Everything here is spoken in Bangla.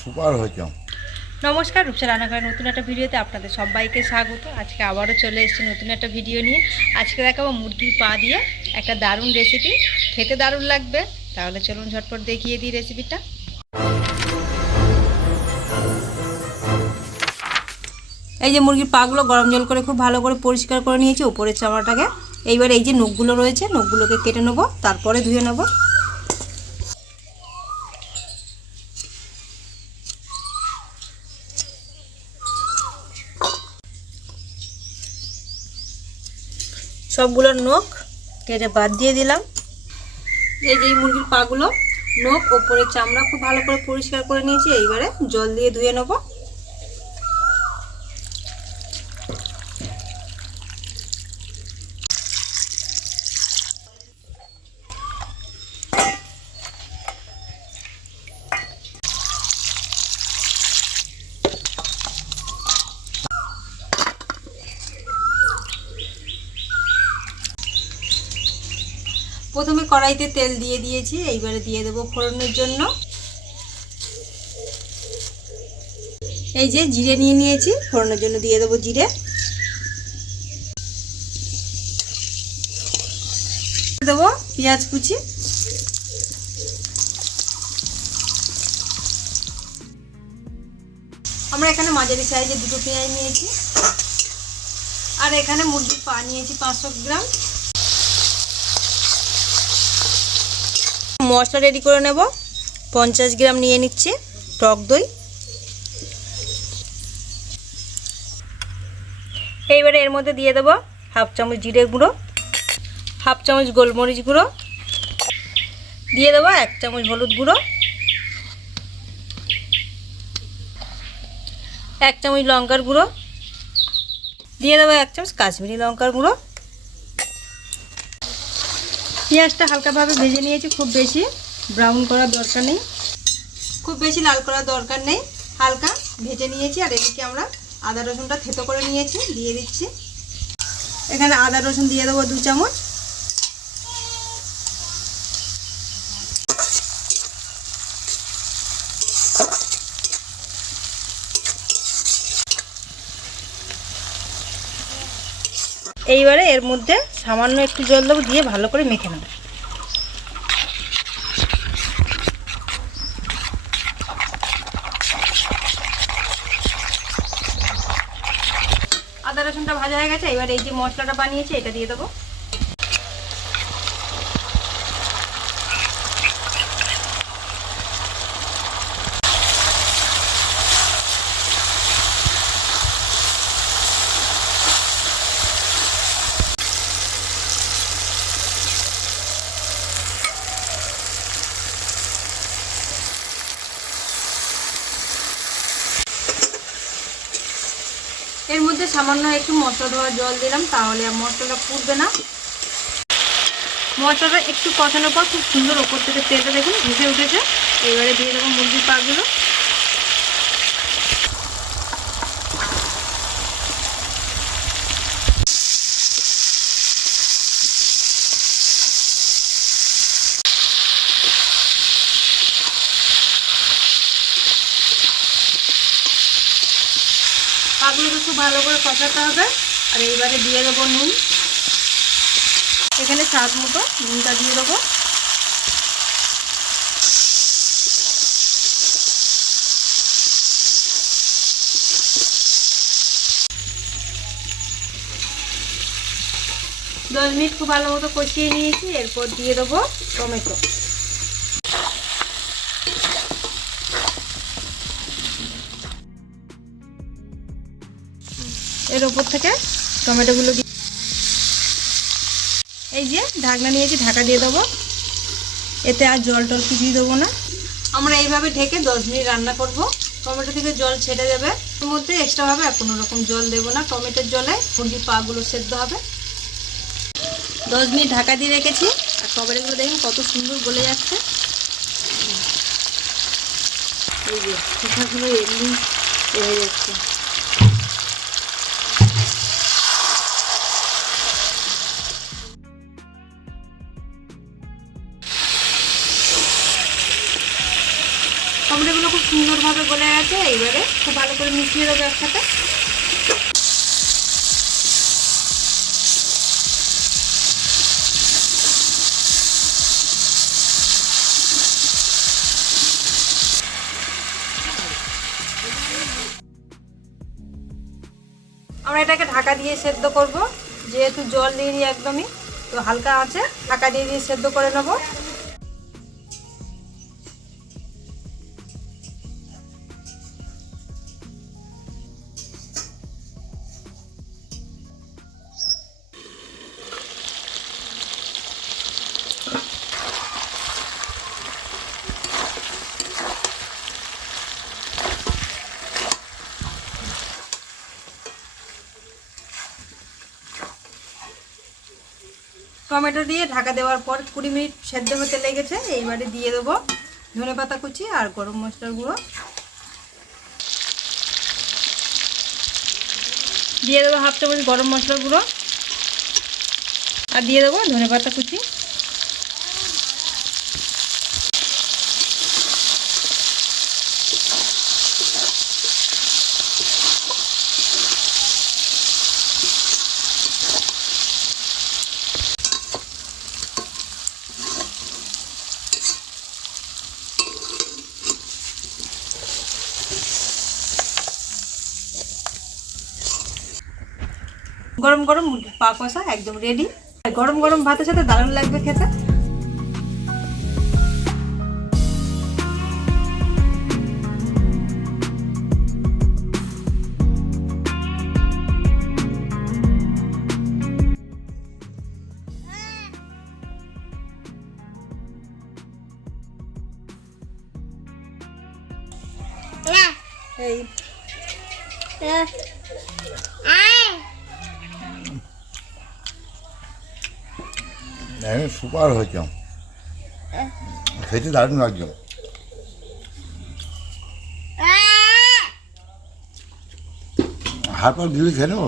সুপার হয়েছে। নমস্কার, রূপসা রান্নাঘরের নতুন একটা ভিডিওতে আপনাদের সবাইকে স্বাগত। আজকে আবারও চলে এসেছি নতুন একটা ভিডিও নিয়ে। আজকে দেখাবো মুরগির পা দিয়ে একটা দারুণ রেসিপি, খেতে দারুণ লাগবে। তাহলে চলুন ঝটপট দেখিয়ে দিই রেসিপিটা। এই যে মুরগির পাগুলো গরম জল করে খুব ভালো করে পরিষ্কার করে নিয়েছি উপরের চামড়াটাকে। এইবার এই যে নখগুলো রয়েছে, নখগুলোকে কেটে নেবো, তারপরে ধুয়ে নেবো। সবগুলোর নখ কেটে বাদ দিয়ে দিলাম। এই যে মুরগির পাগুলো, নখ ওপরের চামড়া খুব ভালো করে পরিষ্কার করে নিয়েছি। এইবারে জল দিয়ে ধুয়ে নেব। প্রথমে কড়াইতে তেল দিয়ে দিয়েছি, এইবারে দিয়ে দেবো ফোড়নের জন্য। এই যে জিরে নিয়ে নিয়েছি, ফোড়নের জন্য দিয়ে দেবো জিরে। দেবো পেঁয়াজ কুচি। আমরা এখানে মাঝারি সাইজের দুটো পেঁয়াজ নিয়েছি, আর এখানে মুরগির পা নিয়েছি 500 গ্রাম। মশলা রেডি করে নেব। 50 গ্রাম নিয়ে নিচ্ছি টক দই। এইবারে এর মধ্যে দিয়ে দেবো হাফ চামচ জিরে গুঁড়ো, হাফ চামচ গোলমরিচ গুঁড়ো, দিয়ে দেবো 1 চামচ হলুদ গুঁড়ো, 1 চামচ লঙ্কার গুঁড়ো, দিয়ে দেবো 1 চামচ কাশ্মীরি লঙ্কার গুঁড়ো। পেঁয়াজটা হালকাভাবে ভেজে নিয়েছি, খুব বেশি ব্রাউন করার দরকার নেই, খুব বেশি লাল করার দরকার নেই, হালকা ভেজে নিয়েছি। আর এদিকে আমরা আদা রসুনটা থেতো করে নিয়েছি, দিয়ে দিচ্ছি। এখানে আদা রসুন দিয়ে দেবো 2 চামচ। এইবারে এর মধ্যে সামান্য একটু জল দেবো, দিয়ে ভালো করে মেখে নেব। আদা রসুনটা ভাজা হয়ে গেছে, এবার এই যে মশলাটা বানিয়েছি এটা দিয়ে দেবো। এর মধ্যে সামান্য একটু মশলা ধোয়া জল দিলাম, তাহলে আর মশলাটা পুড়বে না। মশলাটা একটু কষানোর পর খুব সুন্দর ওপর থেকে তেলটা দেখুন ভেসে উঠেছে। এবারে দিয়ে দেবো মুরগির পাগুলো। পাগুলোকে খুব ভালো করে কষাতে হবে। আর এইবারে দিয়ে দেবো নুন। এখানে স্বাদ মতো নুনটা দিয়ে দেবো। দশ মিনিট খুব ভালো মতো কষিয়ে নিয়েছি। এরপর দিয়ে দেবো টমেটো। এর ওপর থেকে টমেটোগুলো দিয়ে এই যে ঢাকনা নিয়েছি, ঢাকা দিয়ে দেবো। এতে আর জল টল কিছুই দেবো না। আমরা এইভাবে ঢেকে 10 মিনিট রান্না করব। টমেটো থেকে জল ছেড়ে দেবে, এর মধ্যে এক্সট্রাভাবে আর কোনো রকম জল দেবো না। টমেটোর জলে মুরগির পাগুলো সেদ্ধ হবে। 10 মিনিট ঢাকা দিয়ে রেখেছি, আর টমেটোগুলো দেখুন কত সুন্দর গলে যাচ্ছে। এই যে পিঠাগুলো এমনি হয়ে যাচ্ছে। টমেটোগুলো খুব সুন্দরভাবে গলে গেছে। এইবারে খুব ভালো করে মিশিয়ে দেবো একসাথে। আমরা এটাকে ঢাকা দিয়ে সেদ্ধ করব, যেহেতু জল দিইনি একদমই, তো হালকা আছে, ঢাকা দিয়ে সেদ্ধ করে নেব। টমেটো দিয়ে ঢাকা দেওয়ার পর 20 মিনিট সেদ্ধ হতে লেগেছে। এইবারে দিয়ে দেবো ধনেপাতা কুচি আর গরম মশলার গুঁড়ো। দিয়ে দেবো 1/2 চামচ গরম মশলার গুঁড়ো আর দিয়ে দেবো ধনেপাতা কুচি। গরম গরম পা কষা একদম রেডি। গরম গরম ভাতের সাথে দারুণ লাগবে খেতে। এই সুপার হয়েছে, খেতে দারুণ লাগছে। হাত পা দিলে খেয়ে নেবো।